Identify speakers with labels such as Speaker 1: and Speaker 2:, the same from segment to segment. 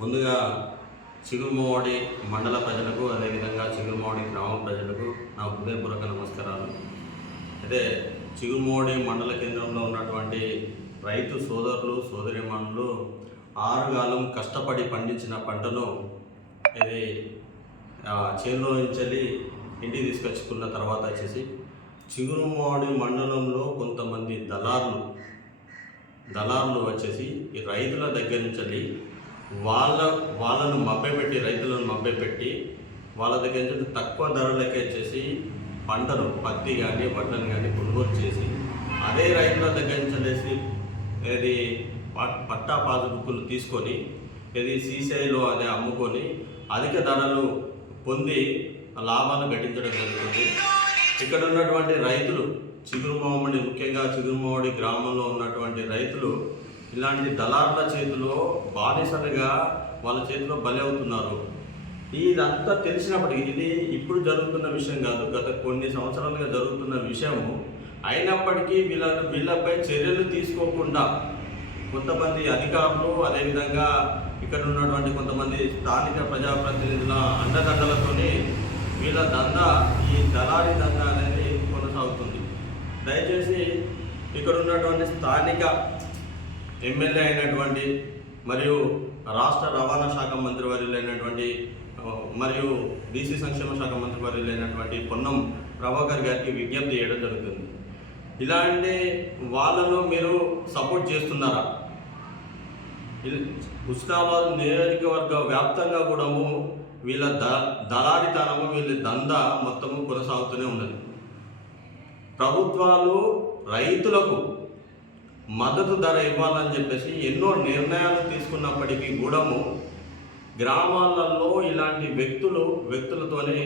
Speaker 1: ముందుగా చిగురుమోడి మండల ప్రజలకు అదేవిధంగా చిగురుమోడి గ్రామ ప్రజలకు నా హృదయపూర్వక నమస్కారాలు. అయితే చిగురుమోడి మండల కేంద్రంలో ఉన్నటువంటి రైతు సోదరులు సోదరిమణులు ఆరుగాలం కష్టపడి పండించిన పంటను ఇది చేనులో నుంచి ఇంటికి తీసుకొచ్చుకున్న తర్వాత వచ్చేసి చిగురుమోడి మండలంలో కొంతమంది దళారులు దళారులు వచ్చేసి ఈ రైతుల దగ్గర నుంచి వాళ్ళ వాళ్ళను మభ్యపెట్టి రైతులను మభ్యపెట్టి వాళ్ళ దగ్గర నుంచి తక్కువ ధరలకే వచ్చేసి పంటను పత్తి కానీ బట్టలు కానీ కొనుగోలు చేసి అదే రైతుల దగ్గర నుంచి ఇది పట్- పట్టా పాస్బుక్లు తీసుకొని ఇది సీసీఐలో అదే అమ్ముకొని అధిక ధరలు పొంది లాభాలు గట్టించడం జరుగుతుంది. ఇక్కడ ఉన్నటువంటి రైతులు చిగురుమామిడి ముఖ్యంగా చిగురుమామిడి గ్రామంలో ఉన్నటువంటి రైతులు ఇలాంటి దళారుల చేతిలో బానిసలుగా వాళ్ళ చేతిలో బలి అవుతున్నారు. ఇదంతా తెలిసినప్పటికీ ఇది ఇప్పుడు జరుగుతున్న విషయం కాదు. గత కొన్ని సంవత్సరాలుగా జరుగుతున్న విషయము అయినప్పటికీ వీళ్ళ వీళ్ళపై చర్యలు తీసుకోకుండా కొంతమంది అధికారులు అదేవిధంగా ఇక్కడ ఉన్నటువంటి కొంతమంది స్థానిక ప్రజాప్రతినిధుల అండదండలతోని వీళ్ళ దందా ఈ దళారి దందా అనేది కొనసాగుతుంది. దయచేసి ఇక్కడ ఉన్నటువంటి స్థానిక ఎమ్మెల్యే అయినటువంటి మరియు రాష్ట్ర రవాణా శాఖ మంత్రి వర్యులైనటువంటి మరియు బీసీ సంక్షేమ శాఖ మంత్రి వర్యులైనటువంటి పొన్నం ప్రభాకర్ గారికి విజ్ఞప్తి చేయడం జరుగుతుంది. ఇలాంటి వాళ్ళను మీరు సపోర్ట్ చేస్తున్నారా? హుస్నాబాద్ నియోజకవర్గ వ్యాప్తంగా కూడాము వీళ్ళ ద దళారితనము వీళ్ళ దందా మొత్తము కొనసాగుతూనే ఉన్నది. ప్రభుత్వాలు రైతులకు మద్దతు ధర ఇవ్వాలని చెప్పేసి ఎన్నో నిర్ణయాలు తీసుకున్నప్పటికీ కూడాము గ్రామాలలో ఇలాంటి వ్యక్తులు వ్యక్తులతోనే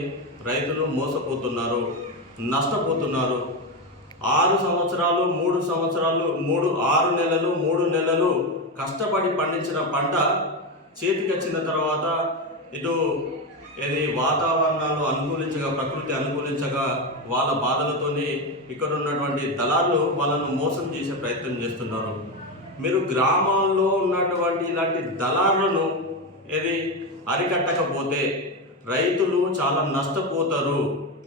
Speaker 1: రైతులు మోసపోతున్నారు నష్టపోతున్నారు. ఆరు సంవత్సరాలు మూడు సంవత్సరాలు మూడు ఆరు నెలలు మూడు నెలలు కష్టపడి పండించిన పంట చేతికొచ్చిన తర్వాత ఇటు ఏది వాతావరణాలు అనుకూలించగా ప్రకృతి అనుకూలించగా వాళ్ళ బాధలతోని ఇక్కడ ఉన్నటువంటి దళాలు వాళ్ళను మోసం చేసే ప్రయత్నం చేస్తున్నారు. మీరు గ్రామాల్లో ఉన్నటువంటి ఇలాంటి దళాలను ఏది అరికట్టకపోతే రైతులు చాలా నష్టపోతారు.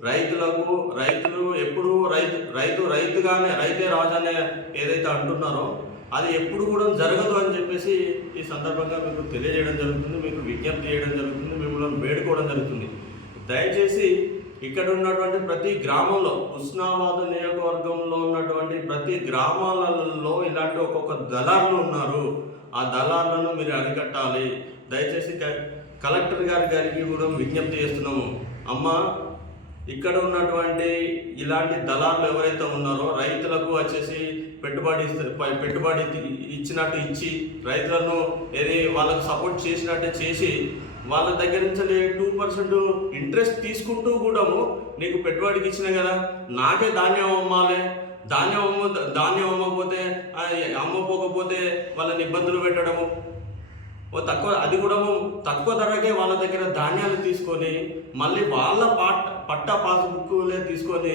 Speaker 1: రైతులకు రైతులు ఎప్పుడు రైతు రైతు రైతుగానే రైతే రాజానే ఏదైతే అంటున్నారో అది ఎప్పుడు కూడా జరగదు అని చెప్పేసి ఈ సందర్భంగా మీకు తెలియజేయడం జరుగుతుంది మీకు విజ్ఞప్తి చేయడం జరుగుతుంది మిమ్మల్ని వేడుకోవడం జరుగుతుంది. దయచేసి ఇక్కడ ఉన్నటువంటి ప్రతి గ్రామంలో హుస్నాబాద్ నియోజకవర్గంలో ఉన్నటువంటి ప్రతి గ్రామాలలో ఇలాంటి ఒక్కొక్క దళారులు ఉన్నారు. ఆ దళారులను మీరు అరికట్టాలి. దయచేసి కలెక్టర్ గారి గారికి కూడా విజ్ఞప్తి చేస్తున్నాము. అమ్మ ఇక్కడ ఉన్నటువంటి ఇలాంటి దళారులు ఎవరైతే ఉన్నారో రైతులకు వచ్చేసి పెట్టుబడి పెట్టుబడి ఇచ్చినట్టు ఇచ్చి రైతులను ఏది వాళ్ళకు సపోర్ట్ చేసినట్టు చేసి వాళ్ళ దగ్గర నుంచి టూ పర్సెంట్ ఇంట్రెస్ట్ తీసుకుంటూ కూడాము నీకు పెట్టుబడికి ఇచ్చిన కదా. నాకే ధాన్యం అమ్మాలి. ధాన్యం అమ్మ ధాన్యం అమ్మకపోతే అమ్మపోకపోతే వాళ్ళని ఇబ్బందులు పెట్టడము. ఓ తక్కువ అది కూడా తక్కువ ధరకే వాళ్ళ దగ్గర ధాన్యాలు తీసుకొని మళ్ళీ వాళ్ళ పాట పట్టా పాస్బుక్లే తీసుకొని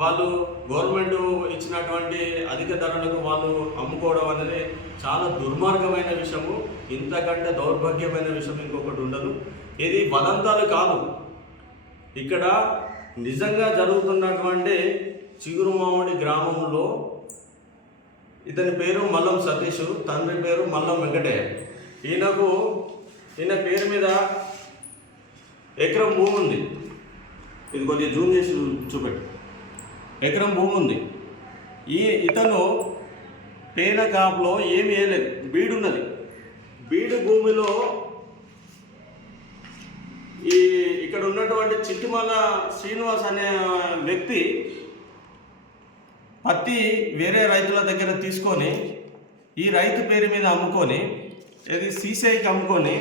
Speaker 1: వాళ్ళు గవర్నమెంట్ ఇచ్చినటువంటి అధిక ధరలకు వాళ్ళు అమ్ముకోవడం అనేది చాలా దుర్మార్గమైన విషయము ఇంతకంటే దౌర్భాగ్యమైన విషయం ఇంకొకటి ఉండదు. ఇది వదంతాలు కాదు. ఇక్కడ నిజంగా జరుగుతున్నటువంటి చిగురుమామిడి గ్రామంలో ఇతని పేరు మల్లం సతీష్ తండ్రి పేరు మల్లం వెంకటయ్య. ఈయనకు ఈయన పేరు మీద ఎకరం భూమి ఉంది. ఇది కొద్దిగా జూమ్ చేసి చూపెట్టు. ఎకరం భూమి ఉంది. ఈ ఇతను పేన కాపులో ఏమి వేయలేదు. బీడు ఉన్నది. బీడు భూమిలో ఈ ఇక్కడ ఉన్నటువంటి చిట్టిమల్ల శ్రీనివాస్ అనే వ్యక్తి పత్తి వేరే రైతుల దగ్గర తీసుకొని ఈ రైతు పేరు మీద అమ్ముకొని ఇది సీసీఐకి అమ్ముకొని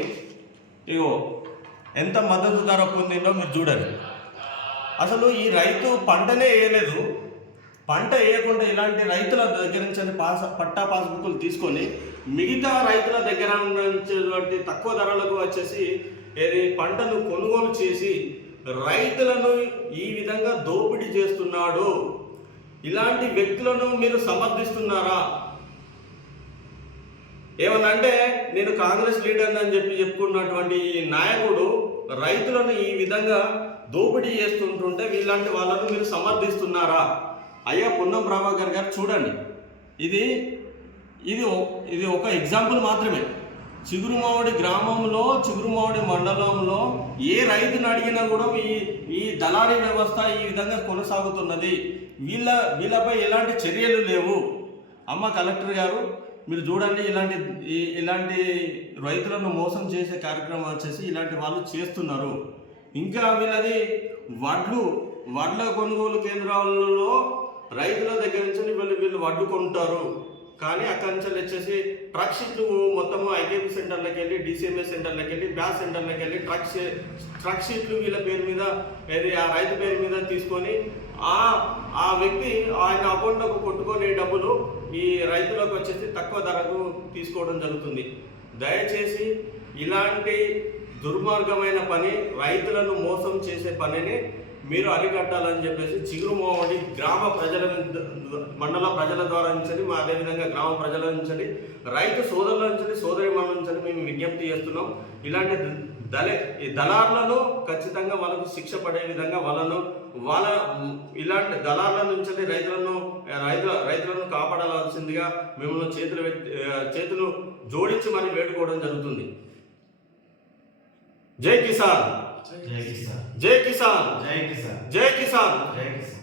Speaker 1: ఇగో ఎంత మద్దతు ధర పొందిందో మీరు చూడండి. అసలు ఈ రైతు పంటనే వేయలేదు. పంట వేయకుండా ఇలాంటి రైతుల దగ్గర నుంచి పాస్ పట్టా పాస్బుక్లు తీసుకొని మిగతా రైతుల దగ్గర ఉన్నటువంటి తక్కువ ధరలకు వచ్చేసి ఏది పంటను కొనుగోలు చేసి రైతులను ఈ విధంగా దోపిడీ చేస్తున్నాడు. ఇలాంటి వ్యక్తులను మీరు సమర్థిస్తున్నారా? ఏమన్నా అంటే నేను కాంగ్రెస్ లీడర్ అని చెప్పి చెప్పుకున్నటువంటి ఈ నాయకుడు రైతులను ఈ విధంగా దోపిడీ చేస్తుంటుంటే వీళ్ళంటి వాళ్ళను మీరు సమర్థిస్తున్నారా? అయ్యా పొన్నం ప్రభాకర్ గారు చూడండి. ఇది ఇది ఇది ఒక ఎగ్జాంపుల్ మాత్రమే. చిగురుమావడి గ్రామంలో చిగురుమావడి మండలంలో ఏ రైతును అడిగినా కూడా ఈ ఈ దళారీ వ్యవస్థ ఈ విధంగా కొనసాగుతున్నది. వీళ్ళ వీళ్ళపై ఎలాంటి చర్యలు లేవు. అమ్మ కలెక్టర్ గారు మీరు చూడండి ఇలాంటి ఇలాంటి రైతులను మోసం చేసే కార్యక్రమం వచ్చేసి ఇలాంటి వాళ్ళు చేస్తున్నారు. ఇంకా వీళ్ళది వడ్లు వడ్ల కొనుగోలు కేంద్రాలలో రైతుల దగ్గర నుంచి వీళ్ళు వీళ్ళు వడ్లు కొంటారు. కానీ అక్కడి నుంచి వచ్చేసి ట్రక్ షీట్లు మొత్తము ఐకేపీ సెంటర్లకు వెళ్ళి డిసిఎంఎస్ సెంటర్లకు వెళ్ళి బ్యాస్ సెంటర్లకు వెళ్ళి ట్రక్ ట్రక్ షీట్లు వీళ్ళ పేరు మీద ఆ రైతు పేరు మీద తీసుకొని ఆ ఆ వ్యక్తి ఆయన అకౌంట్లోకి కొట్టుకొని డబ్బులు ఈ రైతులకు వచ్చేసి తక్కువ ధరకు తీసుకోవడం జరుగుతుంది. దయచేసి ఇలాంటి దుర్మార్గమైన పని రైతులను మోసం చేసే పనిని మీరు అరికట్టాలని చెప్పేసి చిగురుమోవడి గ్రామ ప్రజల మండల ప్రజల ద్వారా నుంచి మా అదేవిధంగా గ్రామ ప్రజల నుంచి రైతు సోదరుల నుంచి సోదరి నుంచి మేము విజ్ఞప్తి చేస్తున్నాం. ఇలాంటి దళ ఈ దళారులను ఖచ్చితంగా వాళ్ళకు శిక్ష పడే విధంగా వాళ్ళను వాళ్ళ ఇలాంటి దళారుల నుంచి రైతులను రైతుల రైతులను కాపాడాల్సిందిగా మిమ్మల్ని చేతులు పెట్టి చేతులు జోడించి మరి వేడుకోవడం జరుగుతుంది.
Speaker 2: జై కిసాన్.
Speaker 1: జై కిసాన్.
Speaker 2: జై కిసాన్.
Speaker 1: జై కిసాన్.
Speaker 2: జై కిసాన్.